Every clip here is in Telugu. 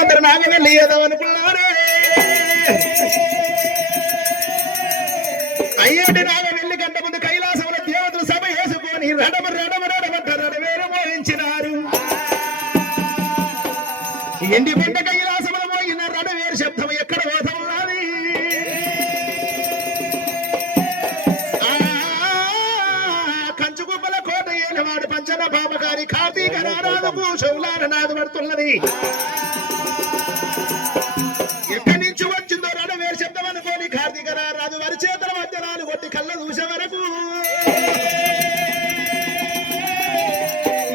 అందరు నాగవెల్లి ఏదవనుకున్నారే అయ్యేటి వెళ్ళి గంట ముందు కైలాసముల దేవతలు సభ వేసుకొని రడమ రడమ రడమంట రడవేరు మోహించినారు. ఎండి బిడ్డ కైలాసముల మోగిన రడవేరు శబ్దం ఎక్కడ పోతున్నది ఆ, కోట ఏలవాడు పంచన పాపకారి కార్తీక నారాధకు శౌలార నాదు పడుతున్నది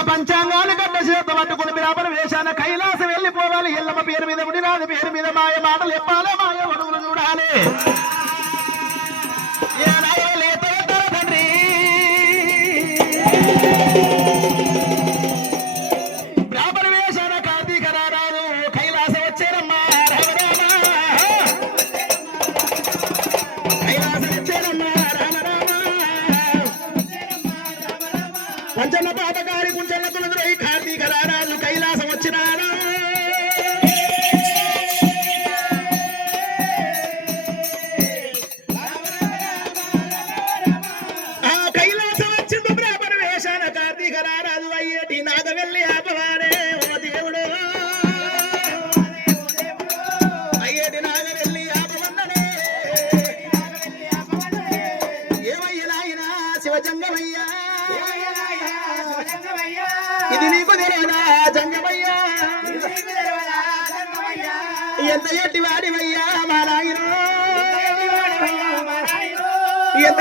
ఎద్దుమూట పంచాంగాలు గడ్డ చేత పట్టుకుని బ్రాహ్మణ వేషాన కైలాసం వెళ్ళిపోవాలి. ఎల్లమ్మ పేరు మీద ఉండి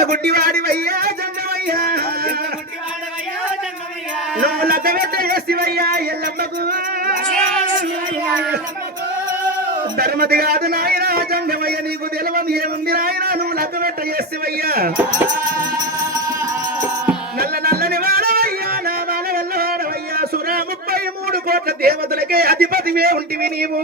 గుడ్డి వాడివయ్యా జంగమయ్యా. నువ్వు లగ్గబెట్ట చేసివయ్యా ఎల్లమ్మకు. ధర్మతి కాదు నాయన జంగమయ్య నీకు తెలవని ఏముంది నాయన నువ్వు లగ్గబెట్ట చేసివయ్యా నల్ల నల్లని వాడవయ్యా నా వాడ వెళ్ళవాడవయ్యా సురా ముప్పై మూడు కోట్ల దేవతలకే అధిపతివే ఉంటివి నీవు.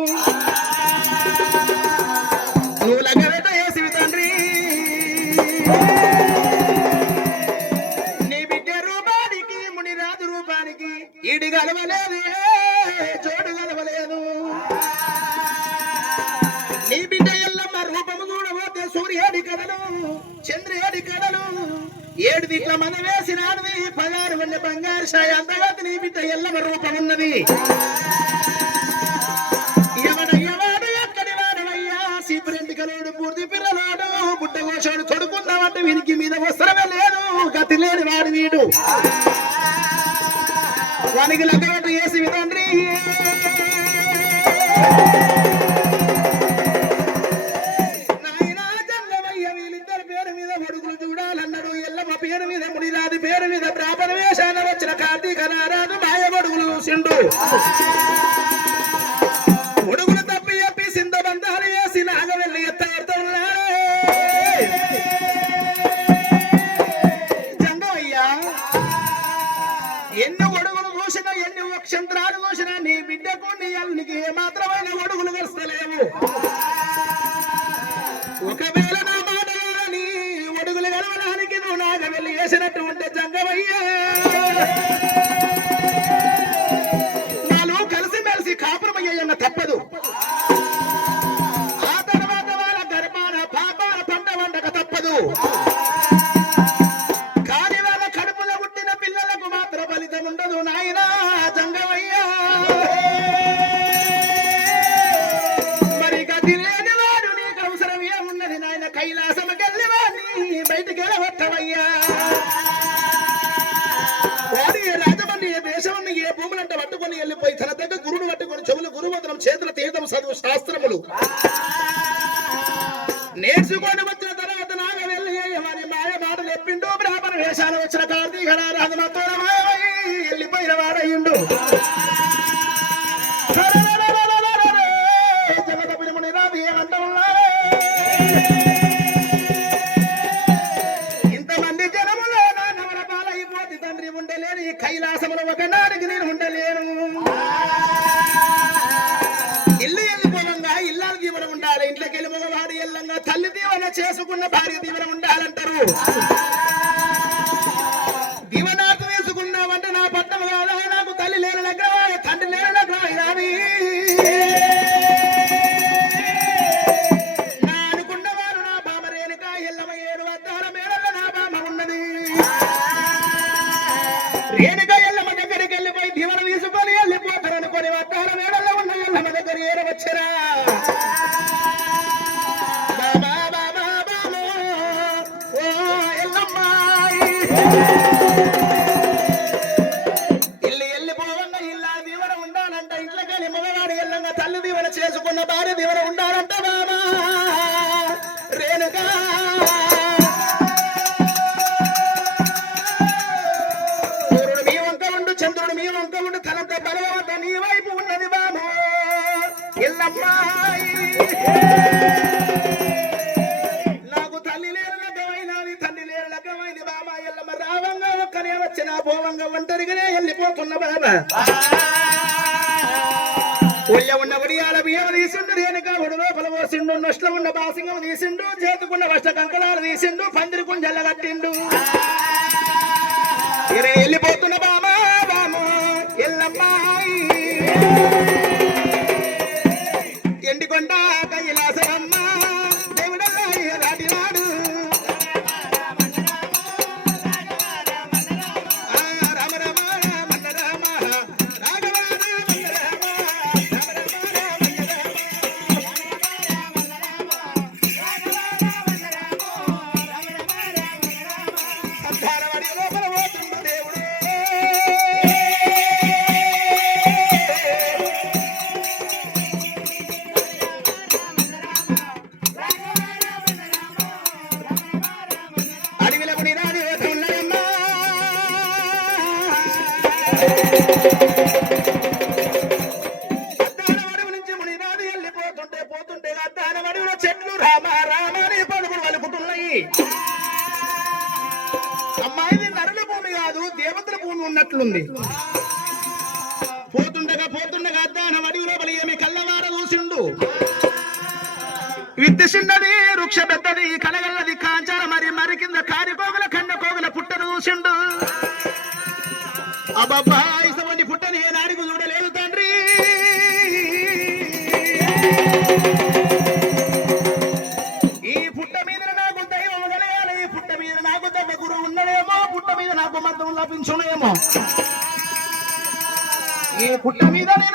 ఏడు దిట్ల మన వేసినాడుది పగారు వల్ల బంగారు షాయ అంతగా నీ బిడ్డ ఎల్లమ్మ రూపం ఉన్నది ఎవడ ఎవడు ఎక్కడి వాడవయ్యా? సీపురెంటి కలోడు పూర్తి పిల్లలాడు బుట్ట కోసాడు తొడుకుందామంటే వీనికి మీద వస్త్రమే లేదు. గతి లేని వాడు వీడు. వానికి లగ్గబెట్టు చేసి తండ్రి ఒడుగులు నువ్వు నాగ వెళ్ళి వేసినట్టు ఉంటే జంగవయ్యా వేషాలు వచ్చిన కార్తీక రాధ కంకణాలు తీసిండు పందిరి గుండెల కట్టిండు. వెళ్ళిపోతున్న బామా బామా ఎల్లమ్మాయి. విద్య చిన్నది వృక్ష పెద్దది కలగల్లది కాంచాల మరి మరి కింద కారికోగుల కన్న కోగుల పుట్టను సిండు. అబ్బబ్బా ఇసవంటి పుట్టని ఏ నాడికి చూడలేదు తండ్రి. ఈ పుట్ట మీద నాకు దైవం కలగాలి ఈ పుట్ట మీద నాకు దైవ గురువు ఉన్నదేమో పుట్ట మీద నాకు మద్దం లభించునేమో. ఈ పుట్ట మీద నేను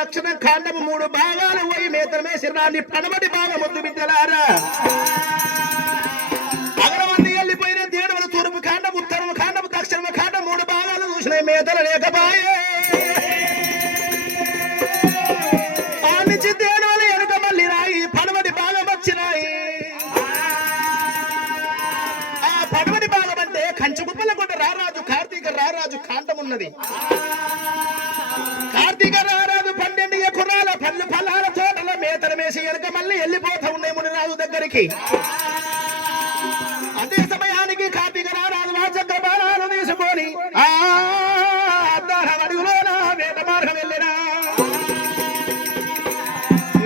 దక్షిణ కాండము మూడు భాగాలు పోయి మేతలు మేసిరాన్ని పడమటి భాగం ముందు బిడ్డలారా అగరవన్నీ వెళ్ళిపోయిన దేడవల తూర్పు కాండం ఉత్తరము కాండము దక్షిణ కాండం మూడు భాగాలు చూసిన మేతలు లేకపాయే వెనుక మళ్ళీ రాయి పడమటి భాగం వచ్చినాయి. ఆ పడమటి భాగం అంటే కంచుకుప్పల కొండ రారాజు కార్తీక రారాజు కాండం ఉన్నది. కార్తీక రారాజు దగ్గరికి. అదే సమయానికి కార్తీక రారాజు వాచక్ర తీసుకొని ఆ వేట మార్గం వెళ్ళినా.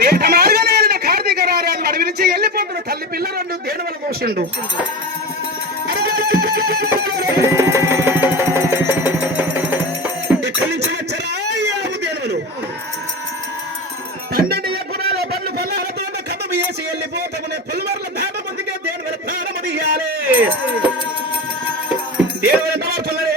వేట మార్గం వెళ్ళిన కార్తీక రారాజు అడవి నుంచి వెళ్ళిపోతున్న తల్లి పిల్ల రెండు దేనువల మోసిండు ఇక్కడి నుంచి వచ్చారా ఏడు వెళ్ళిపోతామనే పుల్వర్ల దాట ముందుకే దేనివల ప్రాణము తీయాలి దేవుడు ఎంత మారుతున్నదే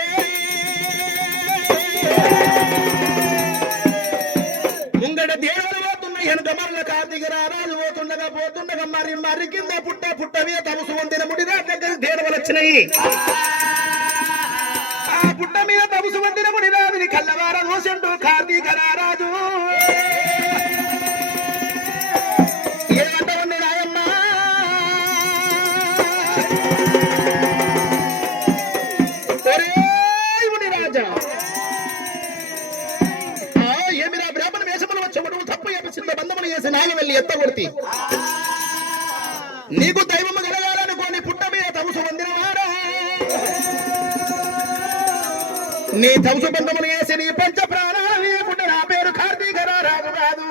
ముంగడ దేవుడు పోతున్న ఎనక మరల కార్తీక రారాజు పోతుండగా పోతుండగా మరి మరి కింద పుట్ట పుట్టవే తమసు వందిన ముడి దగ్గర దేవలు వచ్చినాయి. ఆ పుట్ట మీద తమసు వందిన ముడి రావిని కళ్ళవార దోషండు కార్తీక రారాజు వేషములు తప్పు చేపించిందో బంధములు చేసి నాయన వెళ్ళి ఎత్తగొడితి. నీకు దైవము కలగాలనుకోని పుట్ట మీద తమసు వందినవారా నీ తమసు బంధములు చేసి నీ పంచ ప్రాణాలు వేయకుండా నా పేరు కార్తీకరా రాదు కాదు.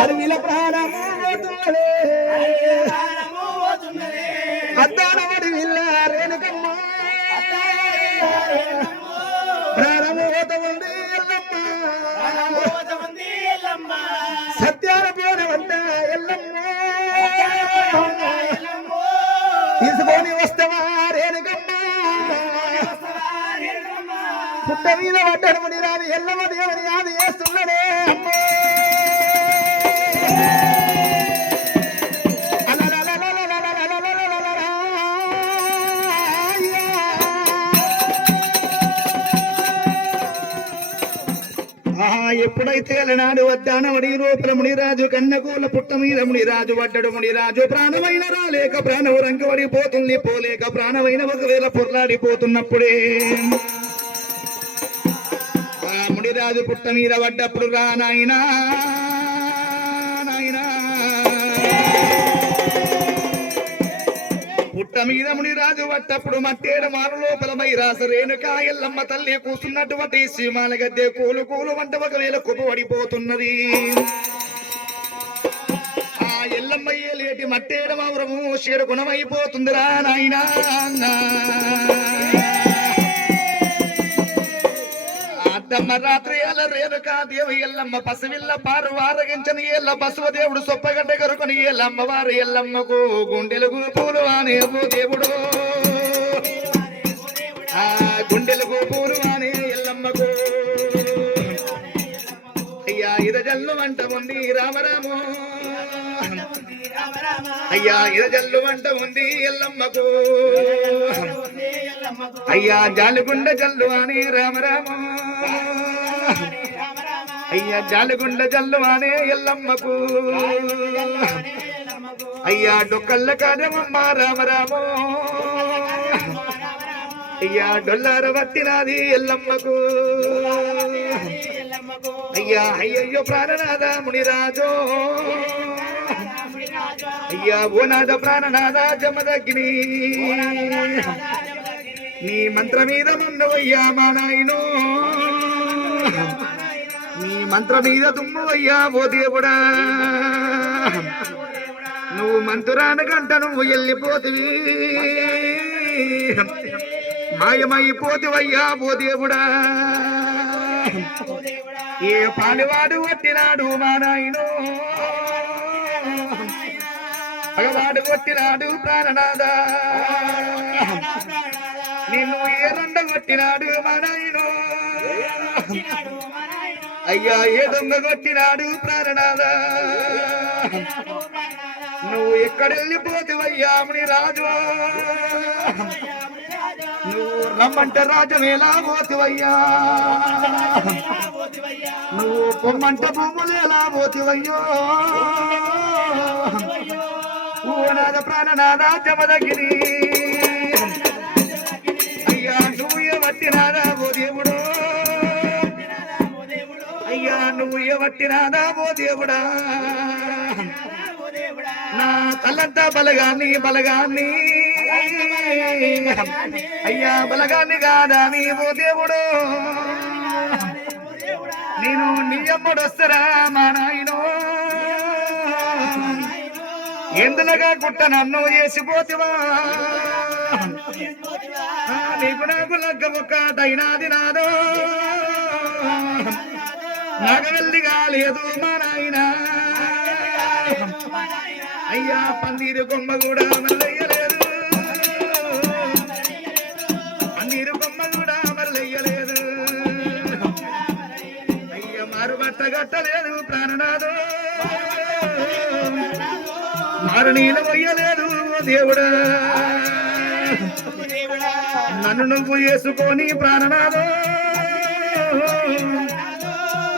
అరువిల ప్రాణము పోతున్నదే. అద్దాల అడవిల్ల రేణుకమ్మ. ప్రాణము పోత ఎల్లమ్మ. సత్యాల పోనవంట ఎల్లమ్మ. తీసుకొని వస్తావా రేణుకమ్మ. పుట్ట మీద పడ్డడు రాదు ఎల్లమ్మ దేవుని యాది చేస్తున్నాడే అమ్మో. ఎప్పుడైతే అలనాడు వద్దాన వడి రూపల మునిరాజు కన్నకూల పుట్ట మీద మునిరాజు వడ్డడు. మునిరాజు ప్రాణమైన రాలేక ప్రాణము రంగవడిపోతుంది పోలేక ప్రాణమైన ఒకవేళ పొర్లాడిపోతున్నప్పుడే. ఆ మునిరాజు పుట్ట మీద పడ్డప్పుడు రా నాయనా. పుట్ట మీద మునిరాజు పట్టప్పుడు మట్టేడు మారు లోపల మైరాస రేణుక ఎల్లమ్మ తల్లి కూసున్నటువంటి సీమాల గద్దె కూలు కూలు వంట ఒకవేళ కుప్ప పడిపోతున్నది ఆ ఎల్లమ్మ లేటి మట్టేడు మావురము షేడు గుణమైపోతుందిరా నాయనా. అద్దమ్మ రాత్రి ఎల్ల రేణుకా దేవి ఎల్లమ్మ పసివిల్ల పారు వారగించని ఎల్ల బసవ దేవుడు సొప్పగడ్డ కొరుకుని ఎల్లమ్మ వారు ఎల్లమ్మకు గుండెలకు పూలు అనే ఓ దేవుడు. ఆ గుండెలకు పూలు అనే ఎల్లమ్మకు. అయ్యా ఇద జల్లు వంట ఉంది రామరాము అయ్యా ఇద జల్లు వంట ఉంది ఎల్లమ్మకు. అయ్యా జాలుగుండ జల్లు అని రామ అయ్యా జాలుగుండ జల్లు అని ఎల్లమ్మకు. అయ్యా డొక్కల్ల కాదమ్మ రామ అయ్యా డొల్లార పట్టినది ఎల్లమ్మకు. అయ్యా అయ్యయ్యో ప్రాణనాథ మునిరాజో. అయ్యా ఓ నాద ప్రాణనాథ జమదగ్ని. నీ మంత్ర మీద మన్నవయ్యా మా నాయనో. నీ మంత్ర మీద తుమ్మువయ్యా ఓ దేవుడా. నువ్వు మంతురాన గంట నువ్వు వెళ్ళిపోతివి మాయమైపోతివయ్యా ఓ దేవుడా. ఏ పాలివాడు వట్టినాడు మా నాయనో. పగవాడు కొట్టినాడు ప్రాణనాథ. నిన్ను ఏ రండ కొట్టినాడు మా అయ్యా ఏ దొంగ కొట్టినాడు ప్రాణనాథ. నువ్వు ఎక్కడెళ్ళిపోతివయ్యా ముని రాజు నువ్వు రమ్మంటే రాజమేలా పోతివయ్యా. నువ్వు పొమ్మంటే భూములు ఎలా పోతివయ్యో. ఓనాద ప్రాణనాద జమదగిరి అయ్యా నువ్వు ఎవట్టినాదా ఓ దేవుడు. అయ్యా నువ్వు ఎవట్టినాదా ఓ దేవుడా. నా తల్లంతా బలగాన్ని బలగాన్ని. అయ్యా బలగాన్ని కాదా నీ ఓ దేవుడు. నేను నీ అమ్మడు వస్తారా మా నాయనో. ఎందునగా కుట్ట నన్ను వేసిపోతివా నీకు నాకు లగ్గ ఒక్కటైనాది నాదో. నాగవెల్లి కాలేదు మా నాయన. అయ్యా పందిరు కొమ్మ కూడా మల్లయ్యలేదు. పందిరు కొమ్మ కూడా మల్లయ్యలేదు. అయ్య మారు బట్ట గట్టలేదు ప్రాణనాథం. మారు నీళ్ళు దేవుడా. నన్ను నువ్వు వేసుకొని ప్రాణనాథో.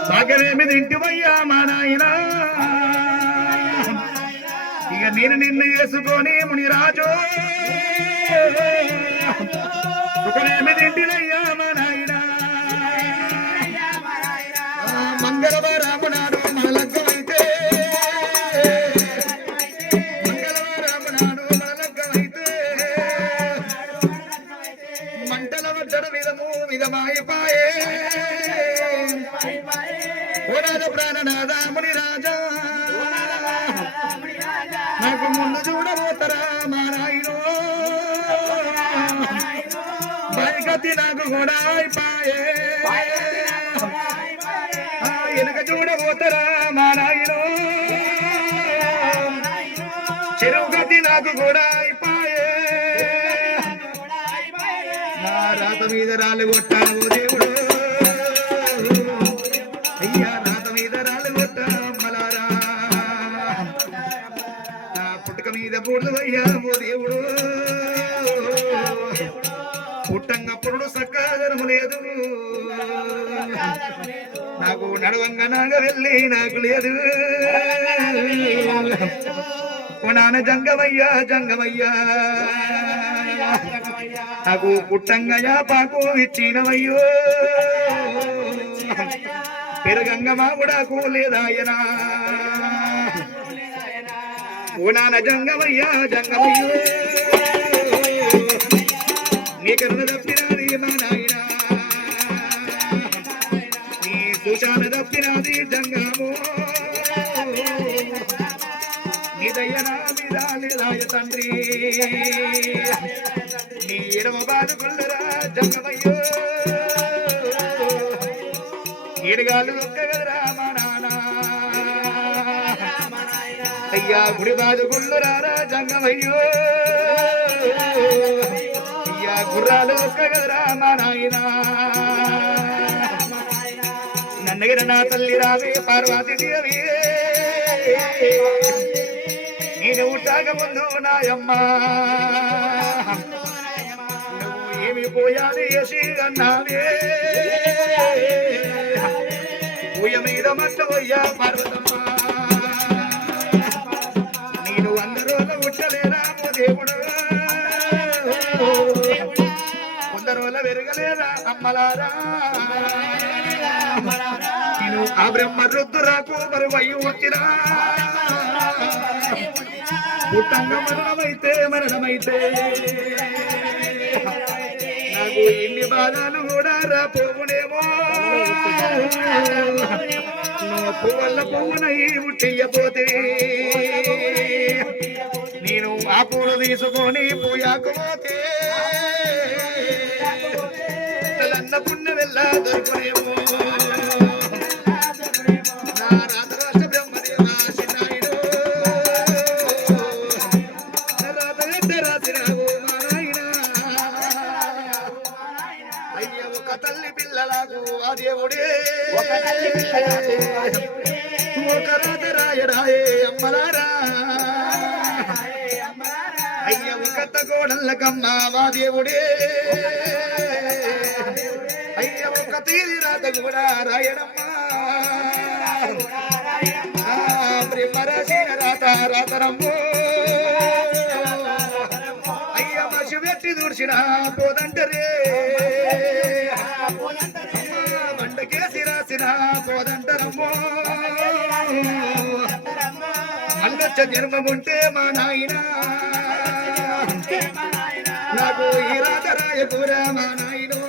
సాగరేమి తింటివయ్యా మా నాయన. ఇక నేను నిన్ను వేసుకొని మునిరాజు. బయకతి నాకు కూడా అయిపాయే చూడబోతరా మా నాయను చెరువు గతి నాకు కూడా అయిపోయే నా రాత మీద రాళ్ళు కొట్టావు దేవుడు. లేదు నాకు నడవంగా నాగ వెళ్ళి నాకు లేదు. నాన్న జంగమయ్యా జంగమయ్యా. నాకు పుట్టంగా పాకు ఇచ్చినవయ్యో. పెరగంగ మాగుడాకు లేదాయనా. ఓ నాన్న జంగమయ్యా జంగమయ్యో. నీ కరుణ తప్పినాది మా నాయనా. తప్పినాది జంగమో. నీ దయ్యనా తండ్రి. నీ ఎడమ బాదుకుల్లరా జంగమయ్యో. ఈడగాలు ఒక్కగదరా మా నాన్న. అయ్యా గుడి బాదుకుల్లరారా జంగమయ్యో. అయ్యా గుర్రాలు ఒక్కగదరా మా నాయన. నా తల్లి రావే పార్వతి దేవి. ఉంటాక ముందు నాయమ్మ. ఏమి పోయాలి వేసి అన్నావే. ఉయ మీద మట్టవయ్యా పార్వతమ్మ. నేను వంద రోజులు ఉట్టలేనా దేవుడు. వంద రోజుల పెరగలేరా అమ్మలారా. ఆ బ్రహ్మ రుద్దురాకు మరి వయ్యి వచ్చినా? పుట్టంగ మరణమైతే మరణమైతే. నాకు ఇన్ని బాధలు కూడా రాపోవునేమో. వల్ల పువ్వుల పువ్వునై ఉట్టియ్యపోతే నేను ఆ పూలు తీసుకొని పూయాకపోతే అన్నపుణ్య వెళ్ళ దొరుకునేమో. అయ్యవి కథ కోడళ్ళకమ్మ మా దేవుడే. అయ్య ఒక తీరి రాత కూడా రాయడమ్మా. ఆ, రాత రాతరమ్మో. అయ్య మసి పెట్టి దూర్చిన పోదంటరే బండకేసి రాసిన పోదంటరమ్మో మల్లొచ్చ జన్మముంటే మా నాయన. నాకు ఈ రాత రాయకురా మా నాయనో.